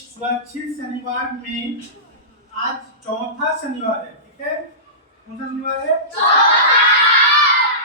सुरक्षित शनिवार में आज चौथा शनिवार है। ठीक है, कौन सा शनिवार है?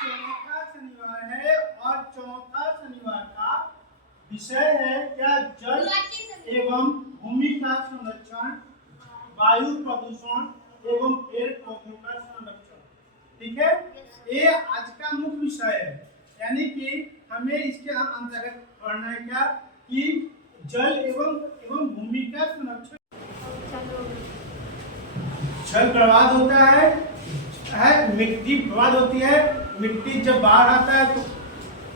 चौथा शनिवार है और चौथा शनिवार का विषय है क्या? जल एवं भूमि का संरक्षण, वायु प्रदूषण एवं पेड़ पौधों का संरक्षण। ठीक है, ये आज का मुख्य विषय है। यानी कि हमें इसके अंतर्गत पढ़ना है क्या कि जल एवं भूमि का संरक्षण। जल बर्बाद होता है, मिट्टी बर्बाद होती है। मिट्टी जब बाहर आता है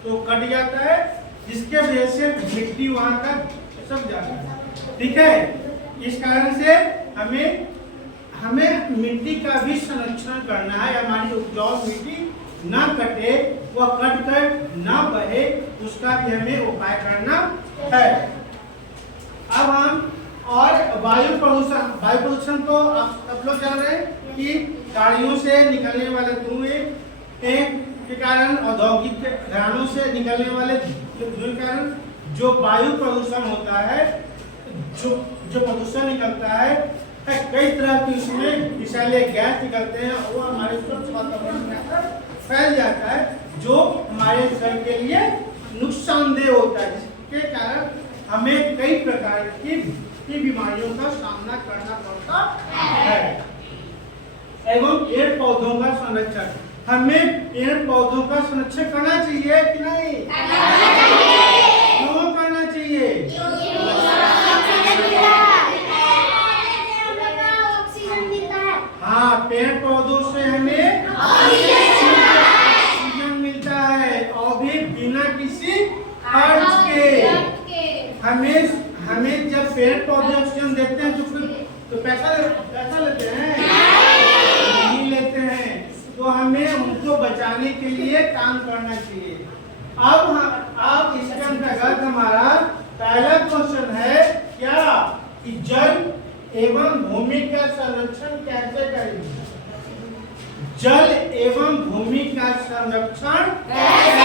तो कट जाता है, जिसके वजह से मिट्टी वहां तक सब जाता है। ठीक है, इस कारण से हमें मिट्टी का भी संरक्षण करना है। हमारी उपजाऊ मिट्टी ना कटे, वह कट कर ना बहे, उसका भी हमें उपाय करना है। अब हम और वायु प्रदूषण तो आप सब लोग जान रहे हैं कि गाड़ियों से निकलने वाले धुएं के कारण, औद्योगिक घरानों से निकलने वाले धुएं के कारण जो वायु प्रदूषण होता है, जो प्रदूषण निकलता है, कई तरह की उसमें विषैले गैस निकलते हैं, वो हमारे स्वच्छ वातावरण में आकर फैल जाता है, जो हमारे शरीर के लिए नुकसानदेह होता है, जिसके कारण हमें कई प्रकार की बीमारियों का सामना करना पड़ता है। एवं पेड़ पौधों का संरक्षण, हमें पेड़ पौधों का संरक्षण करना चाहिए कि नहीं? क्यों करना चाहिए? हाँ, पेड़ पौधों से हमें ऑक्सीजन मिलता है, और भी बिना किसी खर्च के। हमें जब पेड़ पौधे ऑक्सीजन देते हैं तो पैसा लेते हैं? नहीं लेते हैं। तो हमें उनको बचाने के लिए काम करना चाहिए। अब इसके अंतर्गत हमारा पहला क्वेश्चन है क्या कि जल एवं भूमि का संरक्षण कैसे करें? जल एवं भूमि का संरक्षण कैसे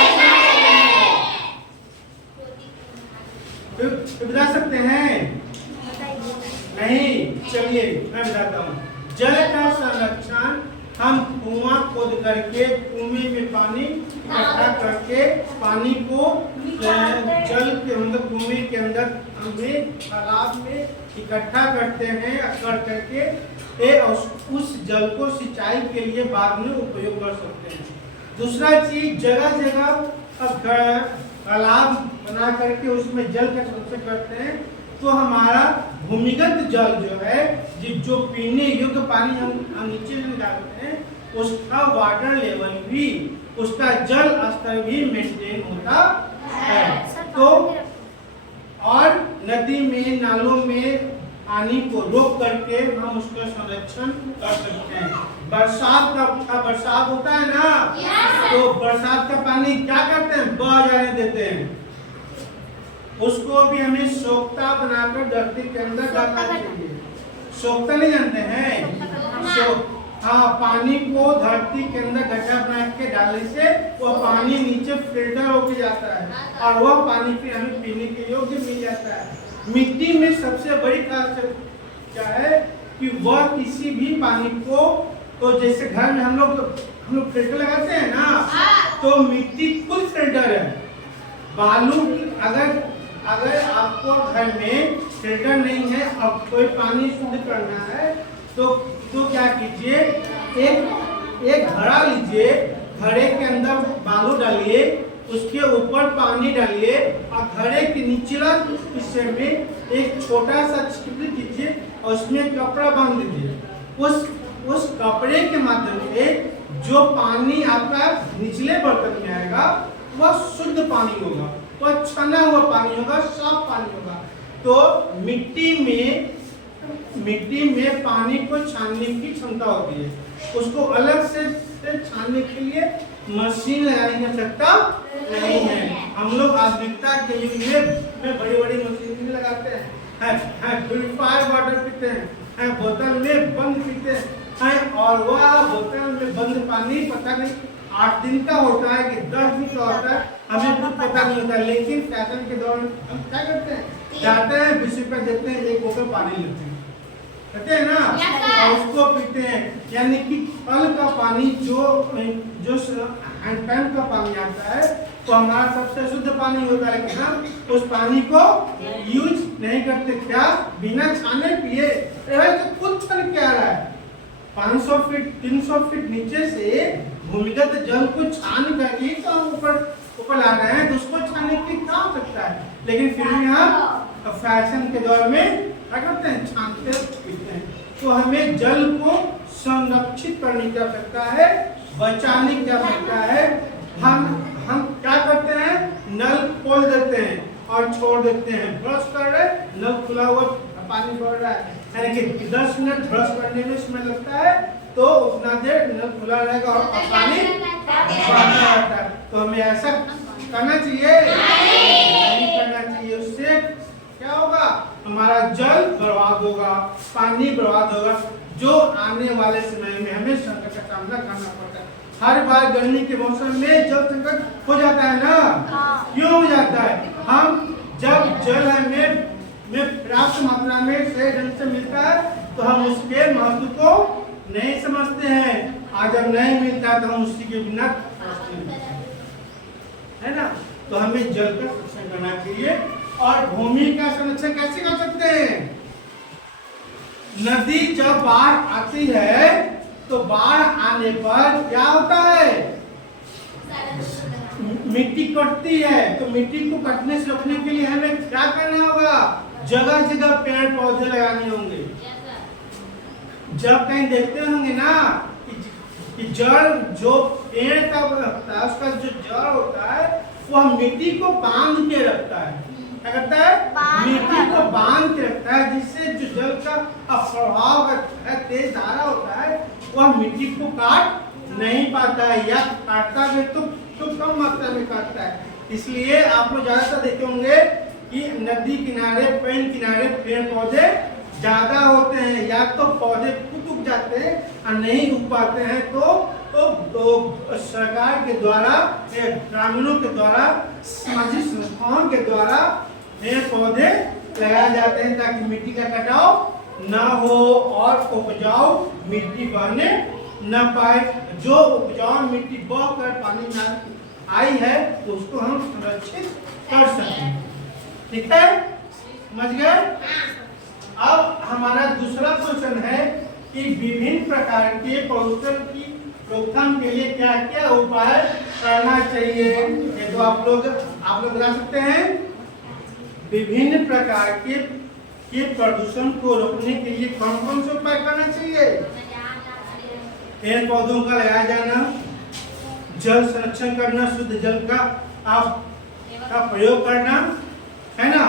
बता सकते हैं? नहीं, चलिए मैं बताता हूँ। जल का संरक्षण हम कुआं खोद करके, कुएं में पानी इकट्ठा करके, पानी को जल के अंदर, कुएं के अंदर हमें तालाब में इकट्ठा करते हैं, करके उस जल को सिंचाई के लिए बाद में उपयोग कर सकते हैं। दूसरा चीज, जगह जगह तालाब बना करके उसमें जल का संरक्षण करते हैं, तो हमारा भूमिगत जल जो है, जो पीने योग्य पानी हम नीचे में डालते हैं, उसका वाटर लेवल भी, उसका जल स्तर भी मेंटेन होता है। तो और नदी में, नालों में पानी को रोक करके हम उसका संरक्षण कर सकते हैं। बरसात होता है ना, तो बरसात का पानी क्या करते हैं? बह जाने देते हैं। उसको भी हमें सोख्ता बनाकर धरती के अंदर डालना चाहिए। सोख्ता नहीं जानते हैं? हाँ, पानी को धरती के अंदर गड्ढा बना के डालने से वह पानी नीचे फिल्टर होके जाता है, और वह पानी फिर हमें पीने के योग्य मिल जाता है। मिट्टी में सबसे बड़ी खासियत क्या है कि वह किसी भी पानी को, तो जैसे घर में हम लोग फिल्टर लगाते हैं ना, तो मिट्टी कुल फिल्टर है। बालू, अगर आपको घर में फिल्टर नहीं है और कोई पानी शुद्ध करना है, तो क्या कीजिए, एक घड़ा लीजिए, घड़े के अंदर बालू डालिए, उसके ऊपर पानी डालिए, और घड़े के निचला हिस्से में एक छोटा सा छिद्र कीजिए और उसमें कपड़ा बांध दीजिए। उस कपड़े के माध्यम से जो पानी आपका निचले बर्तन में आएगा वह शुद्ध पानी होगा, वह छना हुआ पानी होगा, साफ पानी होगा। तो मिट्टी में पानी को छानने की क्षमता होती है। उसको अलग से छानने के लिए मशीन लगाने की आवश्यकता नहीं है। हम लोग आधुनिकता के युग में बड़ी मशीन भी लगाते हैं, प्यूरिफायर वाटर पीते हैं, बोतल में बंद पीते हैं, और वह बोतल में बंद पानी पता नहीं 8 दिन का होता है कि 10 दिन का होता है, हमें कुछ पता नहीं होता। लेकिन फैशन के दौरान हम क्या करते हैं, जाते हैं 20 रुपये देते हैं, एक पानी लेते हैं, कहते हैं ना, और उसको पीते हैं। यानी कि कल का पानी जो हैंडपंप का पानी आता है तो हमारा सबसे शुद्ध पानी होता है, लेकिन हम उस पानी को यूज नहीं करते। क्या बिना छाने पिए? तो खुद छन के आ रहा है 500 फीट 300 फीट नीचे से भूमिगत जल को छान करके तो हम ऊपर ला रहे हैं, तो उसको छानने की क्या हो सकता है? लेकिन फिर भी हम फैशन के दौर में क्या करते हैं? छानते पीते हैं। तो हमें जल को संरक्षित करने की आवश्यकता है, बचाने की आवश्यकता है। हम क्या करते हैं? नल खोल देते हैं और छोड़ देते हैं, ब्रश कर रहे नल खुला हुआ पानी बढ़ रहा है, यानी कि 10 मिनट ब्रश करने में समय लगता है तो उतना देर नल खुला रहेगा और पानी बहता रहता है। तो हमें ऐसा करना चाहिए? नहीं करना चाहिए। उससे क्या होगा? हमारा जल बर्बाद होगा, पानी बर्बाद होगा, जो आने वाले समय में हमें संकट का सामना करना पड़ता है। हर बार गर्मी के मौसम में जल संकट हो जाता है ना, क्यों हो जाता है? हम जब जल हमें पर्याप्त मात्रा में सही ढंग से मिलता है तो हम उसके महत्व को नहीं समझते हैं, आज जब नहीं मिलता तो हम उसी के बिना है ना। तो हमें जल का संरक्षण करना चाहिए। और भूमि का संरक्षण कैसे कर सकते हैं? नदी जब बाढ़ आती है तो बाढ़ आने पर क्या होता है? मिट्टी कटती है, तो मिट्टी को कटने से रोकने के लिए हमें क्या करना होगा? जगह जगह पेड़ पौधे लगाने होंगे। जब कहीं देखते होंगे ना कि जड़ जो पेड़ का होता है, उसका जो जड़ होता है वह मिट्टी को बांध के रखता है। क्या करता है? मिट्टी को बांध के रखता है, जिससे जो जल का प्रभाव है, तेज धारा होता है, वह मिट्टी को काट नहीं पाता है, या काटता है तो कम मात्रा में काटता है। इसलिए आप लोग ज्यादातर देखे होंगे कि नदी किनारे पेड़ किनारे पेड़ पौधे ज्यादा होते हैं, या तो पौधे खुद उग जाते हैं और नहीं उग पाते हैं तो सरकार के द्वारा, ग्रामीणों के द्वारा, सामाजिक संस्थाओं के द्वारा पेड़ पौधे लगाए जाते हैं ताकि मिट्टी का कटाव न हो और उपजाऊ मिट्टी बहने न पाए। जो उपजाऊ मिट्टी बहकर पानी में आई है तो उसको हम संरक्षित कर सकें। ठीक है, समझ गए? अब हमारा दूसरा क्वेश्चन है कि विभिन्न प्रकार के प्रदूषण की रोकथाम के लिए क्या क्या उपाय करना चाहिए? ये तो आप लोग बता सकते हैं। विभिन्न प्रकार के प्रदूषण को रोकने के लिए कौन कौन से उपाय करना चाहिए? पेड़ पौधों का लगाया जाना, जल संरक्षण करना, शुद्ध जल का प्रयोग करना, है ना,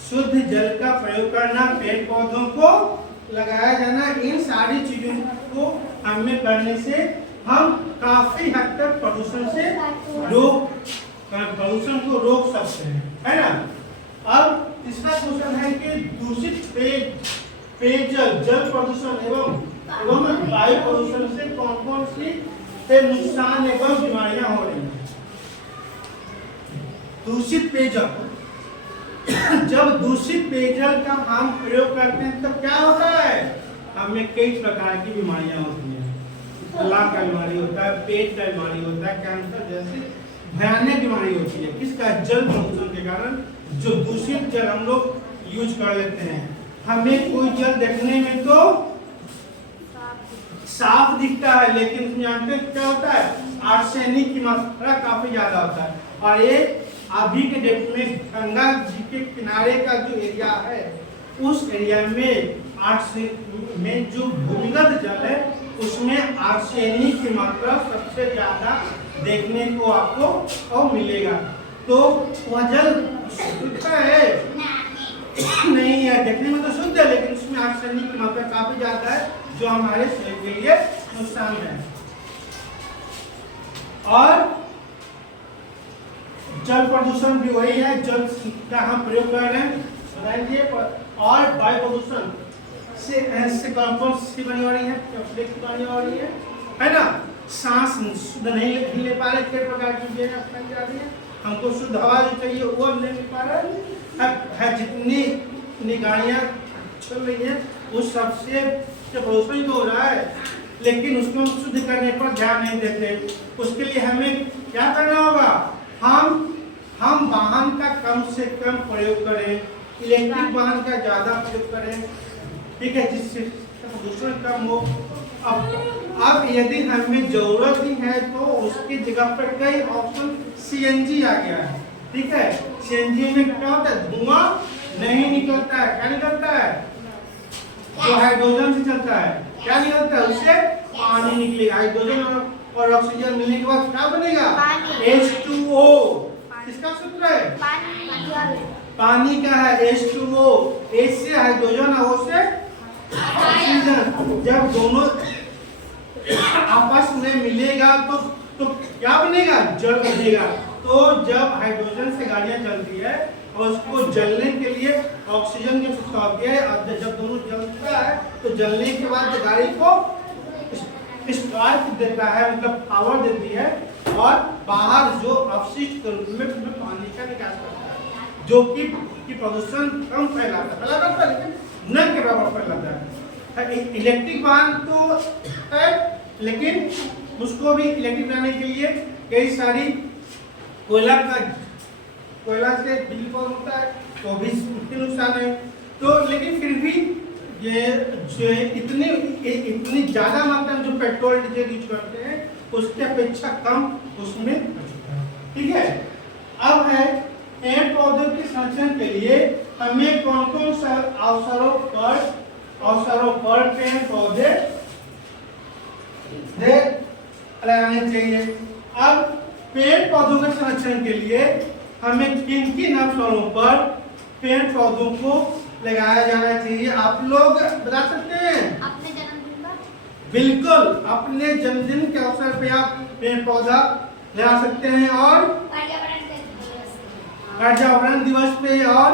शुद्ध जल का प्रयोग करना, पेड़ पौधों को लगाया जाना। इन सारी चीजों को हमें करने से हम काफी हद तक प्रदूषण को रोक सकते हैं, है ना। अब तीसरा क्वेश्चन है कि दूषित पेयजल, जल प्रदूषण एवं वायु प्रदूषण से कौन कौन सी नुकसान एवं बीमारियां हो रही हैं? दूषित पेयजल, जब दूषित पेयजल का हम प्रयोग करते हैं तब क्या होता है? हमें कई प्रकार की बीमारियां होती हैं। गला का बीमारी होता है, पेट का बीमारी होता है, कैंसर जैसी भयानक बीमारी होती है। किसका? जल प्रदूषण के कारण। जो दूषित जल हम लोग यूज कर लेते हैं, हमें कोई जल देखने में तो साफ दिखता है, लेकिन उसमें जानते हैं क्या होता है? आर्सेनिक की मात्रा काफी ज्यादा होता है। और ये अभी के डेट में गंगा जी के किनारे का जो एरिया है, उस एरिया में जो भूमिगत जल है उसमें आर्सेनिक की मात्रा सबसे ज्यादा देखने को आपको मिलेगा। तो वह जल शुद्ध है? नहीं है, देखने में तो शुद्ध है, लेकिन उसमें आर्सेनिक की मात्रा काफी ज्यादा है, जो हमारे शरीर के लिए नुकसान है। और जल प्रदूषण भी वही है, जल का हम प्रयोग कर रहे हैं, बताइए। और वायु प्रदूषण से कौन कौन सी बनी हो रही है ना। सांस शुद्ध नहीं ले पा रहे, कई प्रकार की बीमारियां फैल जा रही है। हमको शुद्ध हवा जो चाहिए वो नहीं मिल पा रहा है। जितनी गाड़ियां चल रही है उस सबसे प्रदूषण तो हो रहा है, लेकिन उसको हम शुद्ध करने पर ध्यान नहीं देते। उसके लिए हमें क्या करना होगा, हम वाहन का कम से कम प्रयोग करें, इलेक्ट्रिक वाहन का ज़्यादा प्रयोग करें, ठीक है, जिससे प्रदूषण कम हो। अब यदि हमें जरूरत ही है तो उसकी जगह पर कई ऑप्शन सीएनजी आ गया है, ठीक है। सीएनजी में क्या होता है, धुआं नहीं निकलता है, क्या निकलता है, जो हाइड्रोजन से चलता है, क्या निकलता है, उससे पानी निकलेगा। हाइड्रोजन और ऑक्सीजन मिलने के बाद क्या बनेगा, H2O। किसका सूत्र है, पानी का है H2O। H से हाइड्रोजन और O से ऑक्सीजन, जब दोनों आपस में मिलेगा तो क्या बनेगा, जल बनेगा। तो जब हाइड्रोजन से गाड़ियां चलती है और उसको जलने के लिए ऑक्सीजन की आवश्यकता होती है, और जब दोनों जलता है तो जलने के बाद गाड़ी को स्पार्क देता है, मतलब पावर देती है, और बाहर जो अपशिष्ट के रूप में पानी का निकास करता है, जो कि प्रदूषण कम फैलाता है, लेकिन न के बराबर फैलाता है। इलेक्ट्रिक वाहन तो है, लेकिन उसको भी इलेक्ट्रिक बनाने के लिए कई सारी कोयला से बिजली उत्पन्न होता है, तो भी उसके नुकसान है। तो लेकिन फिर भी ये जो इतनी ज़्यादा मात्रा में जो पेट्रोल डीजल यूज करते हैं उसके अपेक्षा कम उसमें, ठीक है। अब है पेड़ पौधों के संरक्षण के लिए हमें कौन कौन सा अवसरों पर पेड़ पौधे लगाने चाहिए। अब पेड़ पौधों के संरक्षण के लिए हमें किन किन अवसरों पर पेड़ पौधों को लगाया जाना चाहिए, आप लोग बता सकते हैं। अपने जन्मदिन पर, बिल्कुल, अपने जन्मदिन के अवसर पे आप पेड़ पौधा लगा सकते हैं, और पर्यावरण दिवस पे, और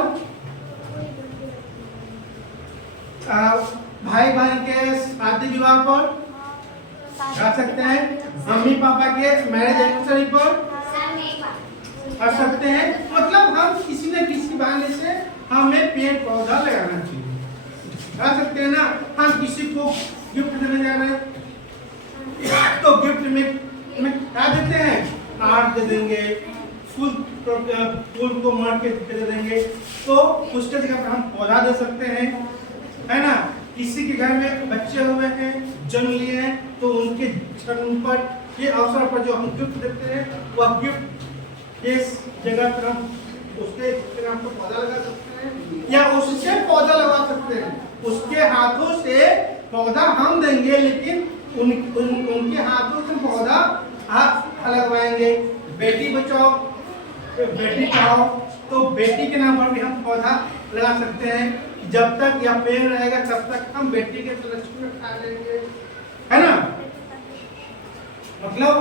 भाई बहन के शादी विवाह पर लगा सकते हैं, मम्मी पापा के मैरिज एनिवर्सरी पर कर सकते हैं। मतलब हम किसी न किसी बहाने से हमें पेड़ पौधा लगाना चाहिए, लगा सकते हैं ना। हम किसी को गिफ्ट देने जा रहे हैं तो गिफ्ट में क्या देते हैं, आर्ट दे देंगे, फूल को मार के दे देंगे, तो उसके जगह पर हम पौधा दे सकते हैं, है ना। किसी के घर में बच्चे हुए हैं, जन्म लिए हैं, तो उनके जन्म पर के अवसर पर जो हम गिफ्ट देते हैं, वह गिफ्ट इस जगह पर हम उसके जगह पर पौधा लगा सकते हैं, या उससे पौधा लगा सकते हैं। उसके हाथों से पौधा हम देंगे, लेकिन उनके हाथों से पौधा लगवाएंगे। बेटी बचाओ बेटी पढ़ाओ, तो बेटी के नाम पर भी हम पौधा लगा सकते हैं। जब तक यह पेड़ रहेगा तब तक हम बेटी के संरक्षण में खा लेंगे, है ना। मतलब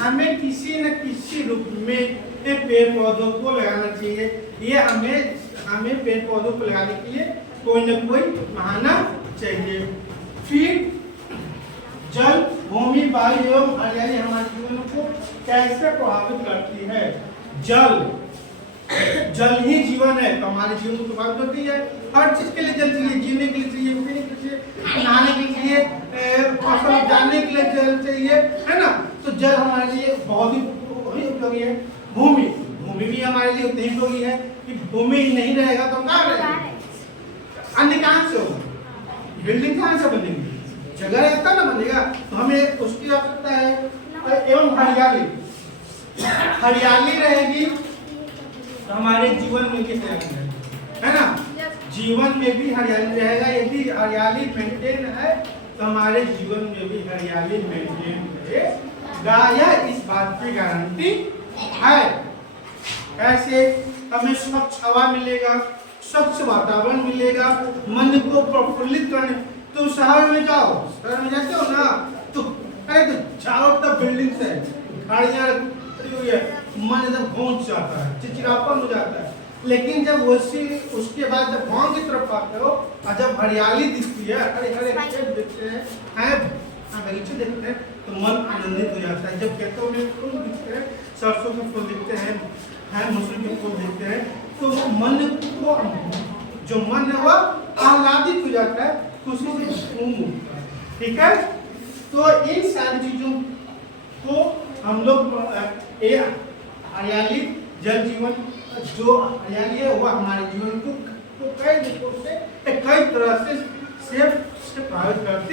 हमें किसी न किसी रूप में पेड़ पौधों को लगाना चाहिए। ये हमें पेड़ पौधों को लगाने के लिए कोई न कोई बहाना चाहिए। फिर जल, भूमि, वायु एवं हरियाली हमारे जीवन को कैसे प्रभावित करती है। जल ही जीवन है, तो हमारे जीवन को प्रभावित करती है। हर चीज के लिए जल चाहिए, जीने के लिए चाहिए, पीने के लिए चाहिए, नहाने के लिए, फसल उगाने के लिए जल चाहिए, है ना। तो जल हमारे लिए बहुत ही उपयोगी है। भूमि भी हमारे लिए उतनी ही उपयोगी है कि भूमि नहीं रहेगा तो क्या रहेगा, अन्य कहाँ से होगा, बिल्डिंग कहाँ से बनेगी, जगह रहता ना बनेगा, तो हमें उसकी आवश्यकता है। एवं हरियाली रहेगी तो हमारे जीवन में भी रहेगा, है ना। जीवन में भी हरियाली रहेगा। यदि हरियाली मेंटेन है तो हमारे जीवन में भी हरियाली मेंटेन रहेगा, या इस बात की गारंटी है। कैसे, हमें स्वच्छ हवा मिलेगा, स्वच्छ वातावरण मिलेगा, मन को प्रफुल्लित करने। तुम शहर में जाओ, शहर में जाते हो ना, तो चारों तरफ बिल्डिंग्स है, गाड़ियां खड़ी हुई है, मन एकदम पहुंच जाता है, चिड़चिड़ापन हो जाता है। लेकिन जब उसके बाद जब गाँव की तरफ आते हो और जब हरियाली दिखती है, हरे हरे खेत दिखते हैं, बगीचे दिखते हैं, तो मन आनंदित हो जाता है। जब खेतों में फूल दिखते हैं, सरसों के फूल दिखते हैं, मसूर के फूल दिखते हैं, तो मन को जो मन है वह आह्लादित हो जाता है, खुशी से झूम उठता है। ठीक है, तो इन सारी चीजों को हम लोग हरियाली जल जीवन, जो हरियाली है वो हमारे जीवन को कई रूपों से, कई तरह से प्रभावित करती